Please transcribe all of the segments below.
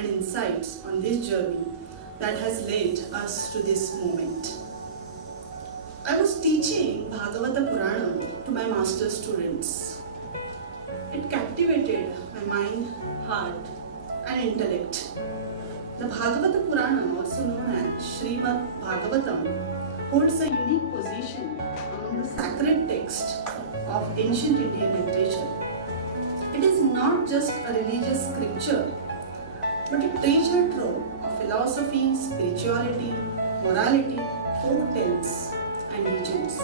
and insights on this journey that has led us to this moment. I was teaching Bhagavata Purana to my master students. It captivated my mind, heart, and intellect. The Bhagavata Purana, also known as Srimad Bhagavatam, holds a unique position among the sacred text of ancient Indian literature. It is not just a religious scripture, but a treasure trove of philosophy, spirituality, morality, folk tales, and legends.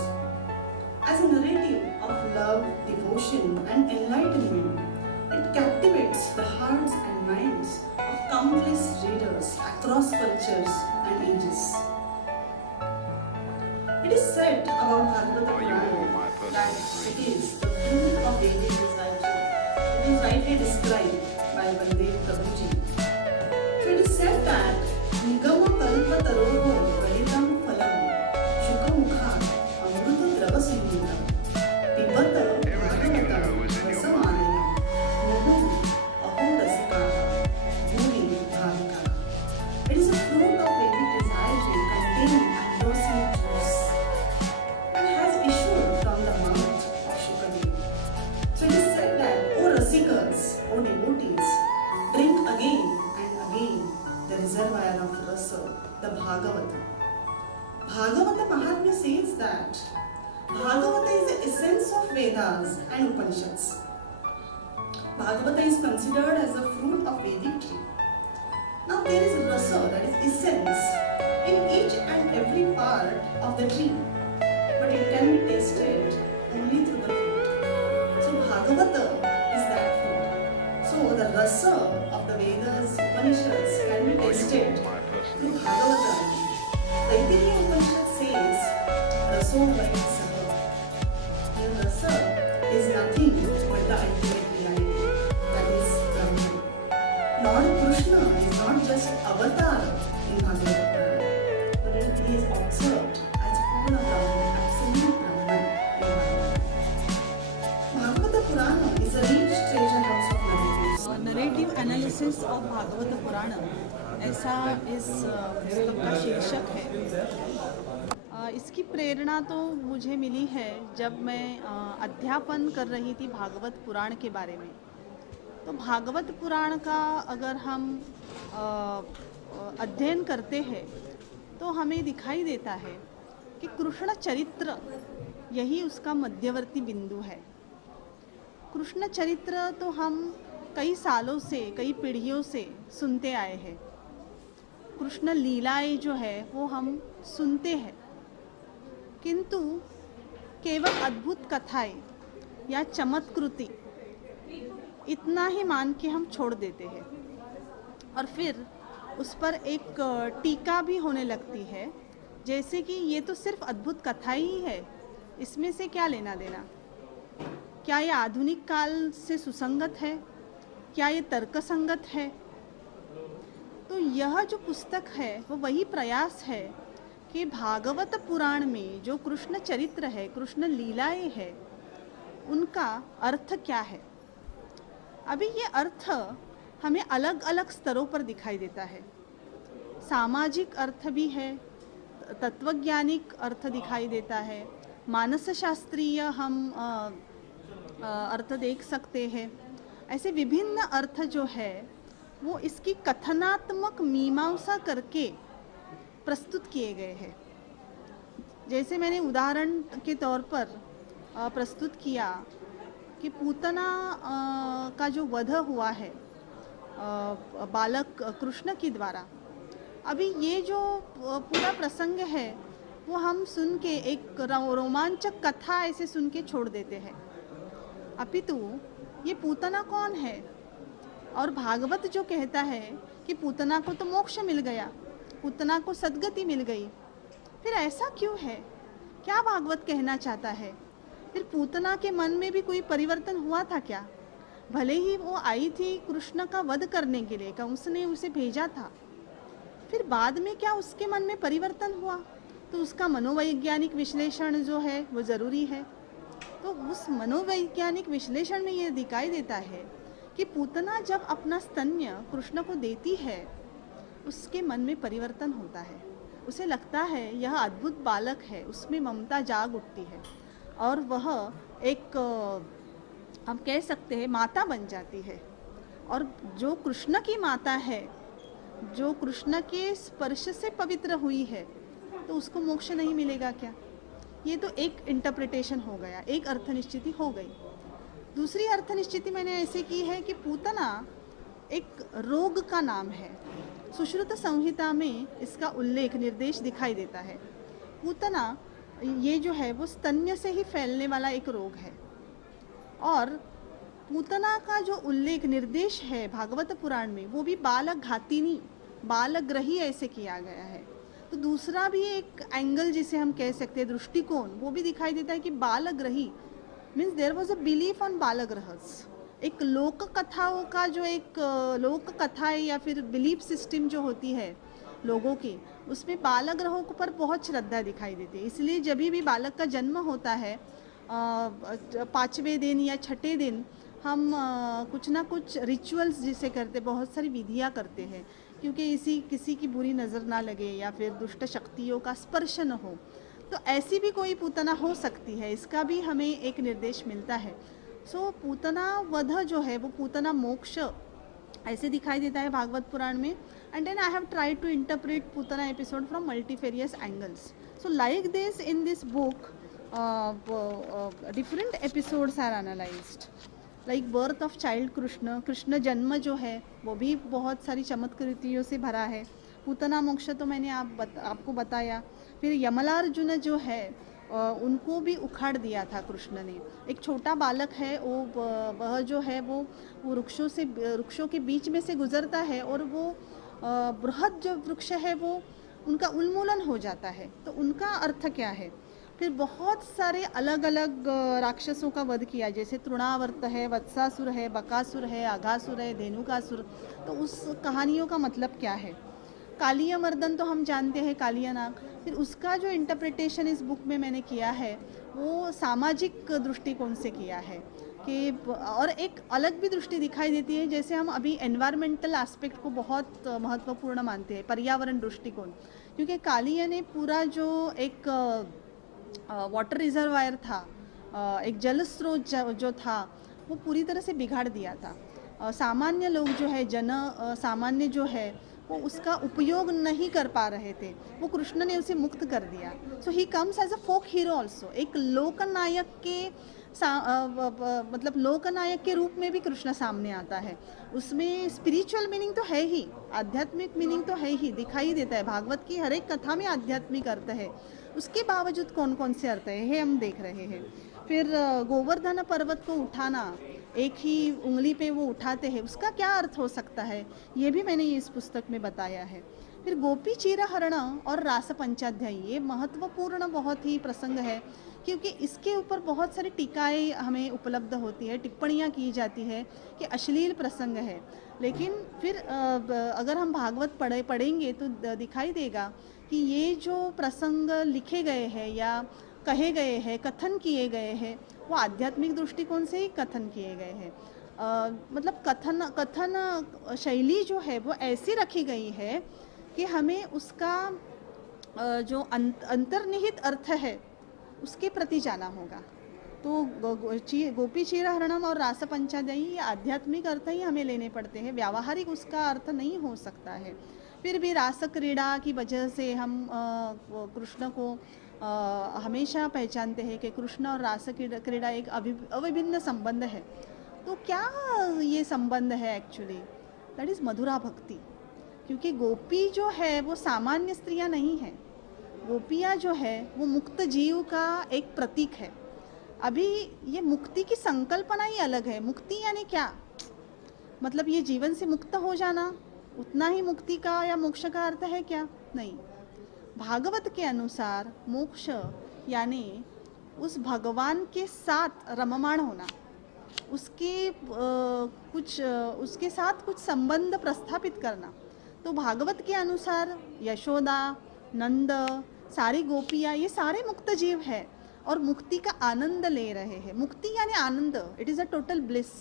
As a narrative of love, devotion, and enlightenment, it captivates the hearts and minds of countless readers across cultures and ages. It is said about Bhagavata Purana that it is the fruit of Vedic research. It is rightly described by Baldev Prabhuji. So it is said that Nigama Kalpa Taroho Galitam Phalam Shuka Mukha Amruta Drava Sindhita Pibata Bhagavata Rasamanaya Muhu Aho Rasika Bhuri Bhavika. It is a fruit of Vedic desire containing ambrosial juice and has issued from the mouth of Shukadeva. So it is said that, O Rasikas, O devotees, drink again and again the reservoir of rasa, the Bhagavata. Bhagavata Mahatmya says that Bhagavata is the essence of Vedas and Upanishads. Bhagavata is considered as the fruit of Vedic tree. Now there is rasa, that is essence, in each and every part of the tree, but it can be tasted only through the fruit. So Bhagavata is that fruit. So the rasa of the Vedas, Upanishads can be tasted through Bhagavata. Taittiriya Upanishad says, Raso vai saha. And rasa is nothing but the ultimate reality, that is Brahman. Lord Krishna is not just avatar in Bhagavata Purana, but he is observed as Purna Brahman, absolute Brahman in Bhagavata. Bhagavata Purana is a rich treasure house of narratives. Narrative analysis of Bhagavata Purana, ऐसा इस पुस्तक का शीर्षक है। इसकी प्रेरणा तो मुझे मिली है जब मैं अध्यापन कर रही थी भागवत पुराण के बारे में। तो भागवत पुराण का अगर हम अध्ययन करते हैं तो हमें दिखाई देता है कि कृष्ण चरित्र यही उसका मध्यवर्ती बिंदु है। कृष्ण चरित्र तो हम कई सालों से, कई पीढ़ियों से सुनते आए हैं। कृष्ण लीलाएं जो है वो हम सुनते हैं, किंतु केवल अद्भुत कथाएं या चमत्कृति इतना ही मान के हम छोड़ देते हैं और फिर उस पर एक टीका भी होने लगती है, जैसे कि ये तो सिर्फ अद्भुत कथा ही है, इसमें से क्या लेना देना, क्या ये आधुनिक काल से सुसंगत है, क्या ये तर्कसंगत है। तो यह जो पुस्तक है वो वही प्रयास है कि भागवत पुराण में जो कृष्ण चरित्र है, कृष्ण लीलाएं है, उनका अर्थ क्या है। अभी ये अर्थ हमें अलग अलग स्तरों पर दिखाई देता है। सामाजिक अर्थ भी है, तत्वज्ञानिक अर्थ दिखाई देता है, मानसशास्त्रीय हम अर्थ देख सकते हैं। ऐसे विभिन्न अर्थ जो है वो इसकी कथनात्मक मीमांसा करके प्रस्तुत किए गए हैं। जैसे मैंने उदाहरण के तौर पर प्रस्तुत किया कि पूतना का जो वध हुआ है बालक कृष्ण के द्वारा, अभी ये जो पूरा प्रसंग है वो हम सुन के एक रोमांचक कथा ऐसे सुन के छोड़ देते हैं। अपितु ये पूतना कौन है, और भागवत जो कहता है कि पूतना को तो मोक्ष मिल गया, पूतना को सद्गति मिल गई, फिर ऐसा क्यों है, क्या भागवत कहना चाहता है। फिर पूतना के मन में भी कोई परिवर्तन हुआ था क्या। भले ही वो आई थी कृष्ण का वध करने के लिए, कंस ने उसे भेजा था, फिर बाद में क्या उसके मन में परिवर्तन हुआ, तो उसका मनोवैज्ञानिक विश्लेषण जो है वो ज़रूरी है। तो उस मनोवैज्ञानिक विश्लेषण में ये दिखाई देता है कि पूतना जब अपना स्तन्य कृष्ण को देती है, उसके मन में परिवर्तन होता है। उसे लगता है यह अद्भुत बालक है, उसमें ममता जाग उठती है और वह एक हम कह सकते हैं माता बन जाती है। और जो कृष्ण की माता है, जो कृष्ण के स्पर्श से पवित्र हुई है, तो उसको मोक्ष नहीं मिलेगा क्या? ये तो एक इंटरप्रिटेशन हो गया, एक अर्थ निश्चिति हो गई। दूसरी अर्थ निश्चिति मैंने ऐसे की है कि पूतना एक रोग का नाम है। सुश्रुत संहिता में इसका उल्लेख, निर्देश दिखाई देता है। पूतना ये जो है वो स्तन्य से ही फैलने वाला एक रोग है। और पूतना का जो उल्लेख, निर्देश है भागवत पुराण में, वो भी बालक घातिनी, बालग्रही ऐसे किया गया है। तो दूसरा भी एक एंगल जिसे हम कह सकते हैं, दृष्टिकोण, वो भी दिखाई देता है कि बालग्रही means there was a belief on बालग्रहस। एक लोक कथाओं का जो एक लोक कथाएं या फिर बिलीफ सिस्टम जो होती है लोगों की, उसमें बालग्रहों पर बहुत श्रद्धा दिखाई देती है। इसलिए जब भी बालक का जन्म होता है, 5वें दिन या 6ठे दिन हम कुछ ना कुछ रिचुअल्स जिसे करते, बहुत सारी विधियाँ करते हैं, क्योंकि किसी की बुरी नज़र ना लगे या फिर दुष्ट शक्तियों का स्पर्श न हो। तो ऐसी भी कोई पूतना हो सकती है, इसका भी हमें एक निर्देश मिलता है। सो पूतना वध जो है वो पूतना मोक्ष ऐसे दिखाई देता है भागवत पुराण में। And then I have tried to interpret Putana episode from multifarious angles. So like this in this book different episodes are analysed, like birth of child Krishna, Krishna जन्म जो है वो भी बहुत सारी चमत्कृतियों से भरा है। पूतना मोक्ष तो मैंने आपको बताया। फिर यमलार्जुन जो है उनको भी उखाड़ दिया था कृष्ण ने। एक छोटा बालक है, वह जो है वो वृक्षों के बीच में से गुजरता है और वो बृहद जो वृक्ष है वो उनका उन्मूलन हो जाता है। तो उनका अर्थ क्या है? फिर बहुत सारे अलग अलग राक्षसों का वध किया, जैसे तृणावर्त है, वत्सासुर है, बकासुर है, आघासुर है, धेनुकासुर। तो उस कहानियों का मतलब क्या है? कालिया मर्दन तो हम जानते हैं, कालिया नाग। फिर उसका जो इंटरप्रिटेशन इस बुक में मैंने किया है वो सामाजिक दृष्टिकोण से किया है कि, और एक अलग भी दृष्टि दिखाई देती है, जैसे हम अभी एनवायरमेंटल एस्पेक्ट को बहुत महत्वपूर्ण मानते हैं, पर्यावरण दृष्टिकोण। क्योंकि कालिया ने पूरा जो एक वाटर रिजर्वायर था, एक जल स्रोत जो था, वो पूरी तरह से बिगाड़ दिया था। सामान्य लोग जो है, सामान्य जो है वो उसका उपयोग नहीं कर पा रहे थे, वो कृष्ण ने उसे मुक्त कर दिया। So he comes as a folk hero also. एक लोकनायक के मतलब लोकनायक के रूप में भी कृष्ण सामने आता है। उसमें स्पिरिचुअल मीनिंग तो है ही, आध्यात्मिक मीनिंग तो है ही, दिखाई देता है। भागवत की हर एक कथा में आध्यात्मिक अर्थ है, उसके बावजूद कौन कौन से अर्थ है हम देख रहे हैं। फिर गोवर्धन पर्वत को उठाना, एक ही उंगली पे वो उठाते हैं, उसका क्या अर्थ हो सकता है, ये भी मैंने इस पुस्तक में बताया है। फिर गोपी चीरहरण और रास पंचाध्यायी, ये महत्वपूर्ण बहुत ही प्रसंग है, क्योंकि इसके ऊपर बहुत सारी टीकाएँ हमें उपलब्ध होती है, टिप्पणियाँ की जाती है कि अश्लील प्रसंग है। लेकिन फिर अगर हम भागवत पढ़ेंगे तो दिखाई देगा कि ये जो प्रसंग लिखे गए हैं या कहे गए हैं, कथन किए गए हैं, वो आध्यात्मिक दृष्टिकोण से ही कथन किए गए हैं। मतलब कथन शैली जो है वो ऐसी रखी गई है कि हमें उसका जो अंतर्निहित अर्थ है उसके प्रति जाना होगा। तो गोपी चीरहरणम और रास पंचाध्यायी, ये आध्यात्मिक अर्थ ही हमें लेने पड़ते हैं, व्यावहारिक उसका अर्थ नहीं हो सकता है। फिर भी रास क्रीड़ा की वजह से हम कृष्ण को हमेशा पहचानते हैं कि कृष्ण और रास क्रीड़ा एक अविभिन्न संबंध है। तो क्या ये संबंध है? एक्चुअली दैट इज़ मधुरा भक्ति। क्योंकि गोपी जो है वो सामान्य स्त्रियां नहीं है, गोपियाँ जो है वो मुक्त जीव का एक प्रतीक है। अभी ये मुक्ति की संकल्पना ही अलग है। मुक्ति यानी क्या? मतलब ये जीवन से मुक्त हो जाना, उतना ही मुक्ति का या मोक्ष का अर्थ है क्या? नहीं। भागवत के अनुसार मोक्ष यानी उस भगवान के साथ रममाण होना, उसके साथ कुछ संबंध प्रस्थापित करना। तो भागवत के अनुसार यशोदा, नंद, सारी गोपियाँ, ये सारे मुक्त जीव है और मुक्ति का आनंद ले रहे हैं। मुक्ति यानी आनंद, it is a total bliss.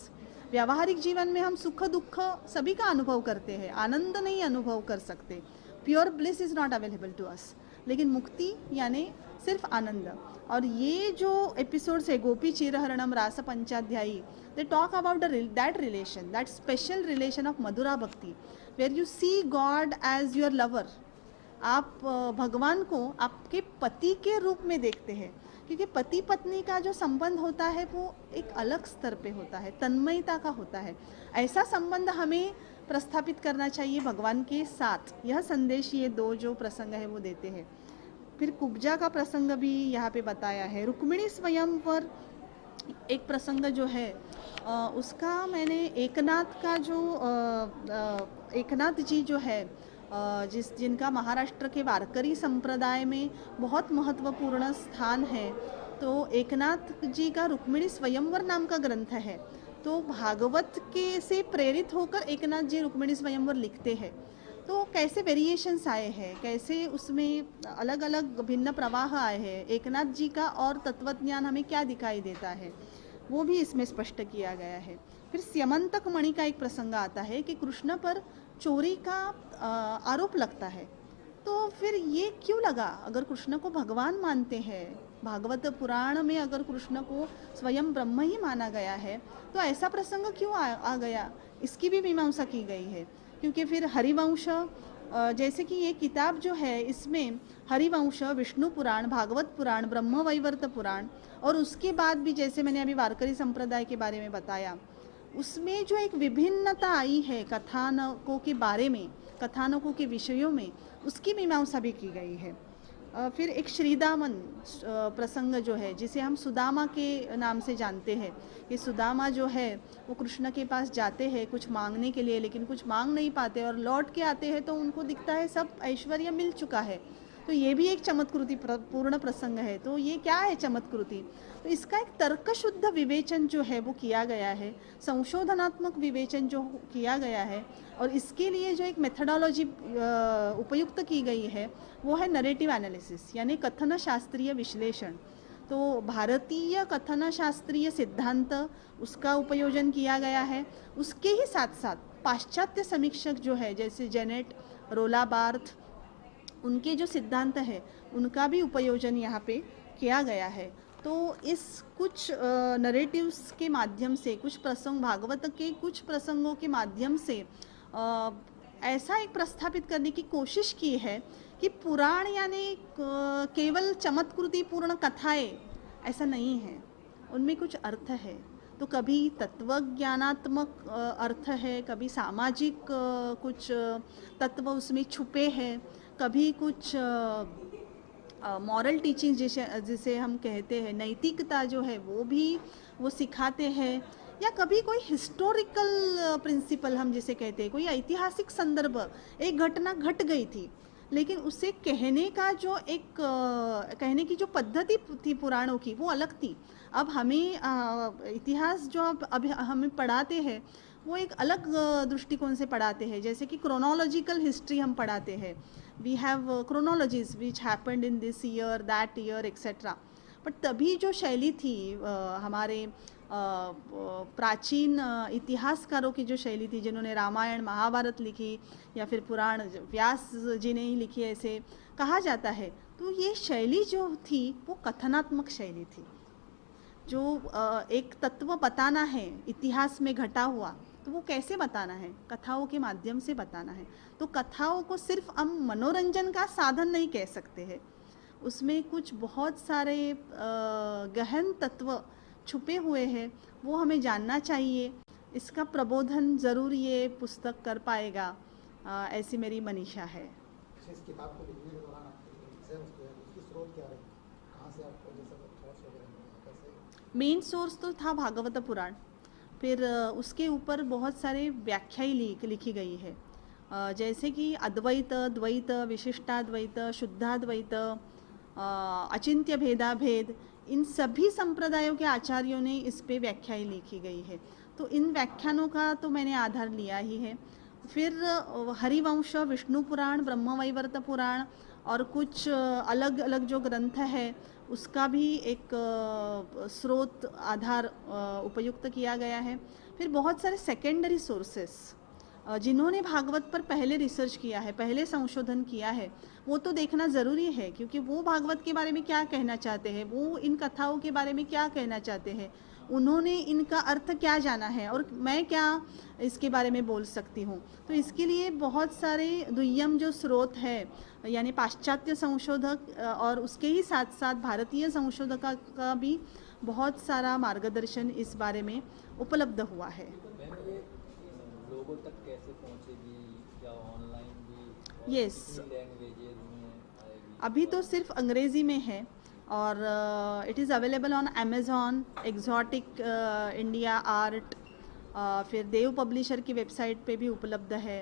व्यावहारिक जीवन में हम सुख दुख सभी का अनुभव करते हैं, आनंद नहीं अनुभव कर सकते, pure bliss is not available to us, लेकिन मुक्ति यानी सिर्फ आनंद। और ये जो एपिसोड्स है गोपी चिरहरणम Ras Panchadhyayi, they talk about that relation, that special relation of madhura bhakti, where you see God as your lover. आप भगवान को आपके पति के रूप में देखते हैं, क्योंकि पति पत्नी का जो संबंध होता है वो एक अलग स्तर पे होता है, तन्मयता का होता है। ऐसा संबंध हमें प्रस्थापित करना चाहिए भगवान के साथ। यह संदेश ये दो जो प्रसंग है वो देते हैं। फिर कुब्जा का प्रसंग भी यहाँ पे बताया है। रुक्मिणी स्वयंवर एक प्रसंग जो है उसका मैंने एकनाथ का जो एकनाथ जी जो है जिनका महाराष्ट्र के वारकरी संप्रदाय में बहुत महत्वपूर्ण स्थान है, तो एकनाथ जी का रुक्मिणी स्वयंवर नाम का ग्रंथ है। तो भागवत के से प्रेरित होकर एकनाथ जी रुक्मिणी स्वयंवर लिखते हैं। तो कैसे वेरिएशंस आए हैं, कैसे उसमें अलग अलग भिन्न प्रवाह आए हैं, एकनाथ जी का और तत्वज्ञान हमें क्या दिखाई देता है, वो भी इसमें स्पष्ट किया गया है। फिर स्यमंतक मणि का एक प्रसंग आता है कि कृष्ण पर चोरी का आरोप लगता है। तो फिर ये क्यों लगा? अगर कृष्ण को भगवान मानते हैं, भागवत पुराण में अगर कृष्ण को स्वयं ब्रह्म ही माना गया है, तो ऐसा प्रसंग क्यों आ गया, इसकी भी मीमांसा की गई है। क्योंकि फिर हरिवंश जैसे कि ये किताब जो है इसमें हरिवंश, विष्णु पुराण, भागवत पुराण, ब्रह्मवैवर्त पुराण, और उसके बाद भी जैसे मैंने अभी वारकरी संप्रदाय के बारे में बताया, उसमें जो एक विभिन्नता आई है कथानकों के बारे में, कथानकों के विषयों में, उसकी मीमांसा भी की गई है। फिर एक श्रीदामन प्रसंग जो है जिसे हम सुदामा के नाम से जानते हैं, कि सुदामा जो है वो कृष्ण के पास जाते हैं कुछ मांगने के लिए, लेकिन कुछ मांग नहीं पाते और लौट के आते हैं तो उनको दिखता है सब ऐश्वर्य मिल चुका है। तो ये भी एक चमत्कृति पूर्ण प्रसंग है। तो ये क्या है चमत्कृति? तो इसका एक तर्कशुद्ध विवेचन जो है वो किया गया है, संशोधनात्मक विवेचन जो किया गया है, और इसके लिए जो एक मेथडोलॉजी उपयुक्त की गई है वो है नरेटिव एनालिसिस, यानी कथन शास्त्रीय विश्लेषण। तो भारतीय कथन शास्त्रीय सिद्धांत उसका उपयोजन किया गया है। उसके ही साथ साथ पाश्चात्य समीक्षक जो है जैसे जेनेट, रोला बार्थ, उनके जो सिद्धांत है उनका भी उपयोजन यहाँ पे किया गया है। तो इस कुछ नरेटिव्स के माध्यम से, कुछ प्रसंग, भागवत के कुछ प्रसंगों के माध्यम से ऐसा एक प्रस्थापित करने की कोशिश की है कि पुराण यानी केवल चमत्कृति पूर्ण कथाएं ऐसा नहीं है, उनमें कुछ अर्थ है। तो कभी तत्वज्ञानात्मक अर्थ है, कभी सामाजिक कुछ तत्व उसमें छुपे हैं, कभी कुछ मॉरल टीचिंग जिसे हम कहते हैं, नैतिकता जो है वो भी वो सिखाते हैं, या कभी कोई हिस्टोरिकल प्रिंसिपल हम जिसे कहते हैं, कोई ऐतिहासिक संदर्भ, एक घटना घट गई थी लेकिन उसे कहने का जो एक कहने की जो पद्धति थी पुराणों की वो अलग थी। अब हमें इतिहास जो अब हमें पढ़ाते हैं वो एक अलग दृष्टिकोण से पढ़ाते हैं, जैसे कि क्रोनोलॉजिकल हिस्ट्री हम पढ़ाते हैं। We have chronologies which happened in this year, that year, etcetera. But तभी जो शैली थी हमारे प्राचीन इतिहासकारों की जो शैली थी, जिन्होंने रामायण महाभारत लिखी या फिर पुराण व्यास जी ने ही लिखी ऐसे कहा जाता है, तो ये शैली जो थी वो कथनात्मक शैली थी। जो एक तत्व बताना है इतिहास में घटा हुआ, तो वो कैसे बताना है? कथाओं के माध्यम से बताना है। तो कथाओं को सिर्फ हम मनोरंजन का साधन नहीं कह सकते हैं, उसमें कुछ बहुत सारे गहन तत्व छुपे हुए हैं, वो हमें जानना चाहिए। इसका प्रबोधन ज़रूर ये पुस्तक कर पाएगा, ऐसी मेरी मनीषा है। इस किताब को लिखने के दौरान उसकी स्रोत क्या रही, कहाँ से आपको ये सब थॉट्स वगैरह कैसे? मेन सोर्स तो था भागवत पुराण, फिर उसके ऊपर बहुत सारे व्याख्याएं लिखी गई है, जैसे कि अद्वैत, द्वैत, विशिष्टाद्वैत, शुद्धाद्वैत, अचिंत्य भेदाभेद, इन सभी संप्रदायों के आचार्यों ने इस पे व्याख्याएं लिखी गई है। तो इन व्याख्यानों का तो मैंने आधार लिया ही है। फिर हरिवंश, विष्णु पुराण, ब्रह्मवैवर्त पुराण और कुछ अलग अलग जो ग्रंथ है उसका भी एक स्रोत आधार उपयुक्त किया गया है। फिर बहुत सारे सेकेंडरी सोर्सेस जिन्होंने भागवत पर पहले रिसर्च किया है, पहले संशोधन किया है, वो तो देखना ज़रूरी है, क्योंकि वो भागवत के बारे में क्या कहना चाहते हैं, वो इन कथाओं के बारे में क्या कहना चाहते हैं, उन्होंने इनका अर्थ क्या जाना है और मैं क्या इसके बारे में बोल सकती हूँ। तो इसके लिए बहुत सारे दुय्यम जो स्रोत है, यानी पाश्चात्य संशोधक और उसके ही साथ साथ भारतीय संशोधक का भी बहुत सारा मार्गदर्शन इस बारे में उपलब्ध हुआ है। लोगों तक कैसे पहुंचेगी, क्या ऑनलाइन भी? यस, लैंग्वेजेस में आएगी? अभी तो सिर्फ अंग्रेज़ी में है और it is available on Amazon, exotic India art, फिर देव पब्लिशर की वेबसाइट पे भी उपलब्ध है।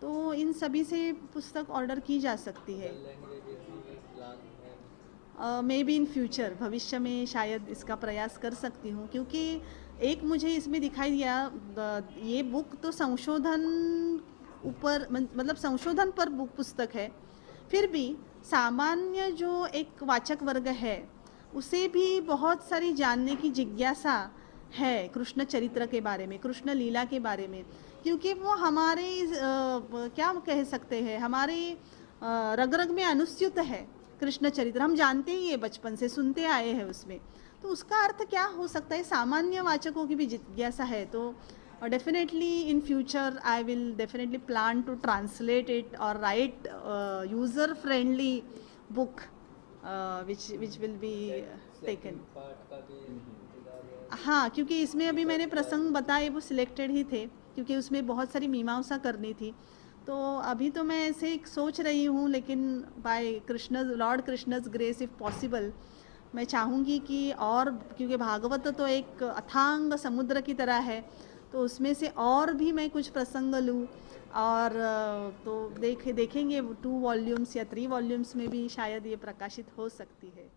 तो इन सभी से पुस्तक ऑर्डर की जा सकती है। लैंग्वेजेस में प्लान है? मे बी इन फ्यूचर, भविष्य में शायद इसका प्रयास कर सकती हूँ, क्योंकि एक मुझे इसमें दिखाई दिया, ये बुक तो संशोधन ऊपर मतलब संशोधन पर बुक पुस्तक है, फिर भी सामान्य जो एक वाचक वर्ग है उसे भी बहुत सारी जानने की जिज्ञासा है कृष्ण चरित्र के बारे में, कृष्ण लीला के बारे में, क्योंकि वो हमारे क्या कह सकते हैं, हमारे रग रग में अनुस्यूत है कृष्ण चरित्र। हम जानते ही है, बचपन से सुनते आए हैं उसमें, तो उसका अर्थ क्या हो सकता है, सामान्य वाचकों की भी जिज्ञासा है। तो definitely in future I will definitely plan to translate it or write user friendly book which will be taken. Part का भी इंतजार है? हाँ, क्योंकि इसमें अभी मैंने प्रसंग बताए वो सिलेक्टेड ही थे, क्योंकि उसमें बहुत सारी मीमांसा करनी थी। तो अभी तो मैं ऐसे एक सोच रही हूँ, लेकिन by Lord Krishna's grace if possible मैं चाहूँगी कि और, क्योंकि भागवत तो एक अथांग समुद्र की तरह है, तो उसमें से और भी मैं कुछ प्रसंग लूँ और तो देखेंगे 2 वॉल्यूम्स या 3 वॉल्यूम्स में भी शायद ये प्रकाशित हो सकती है।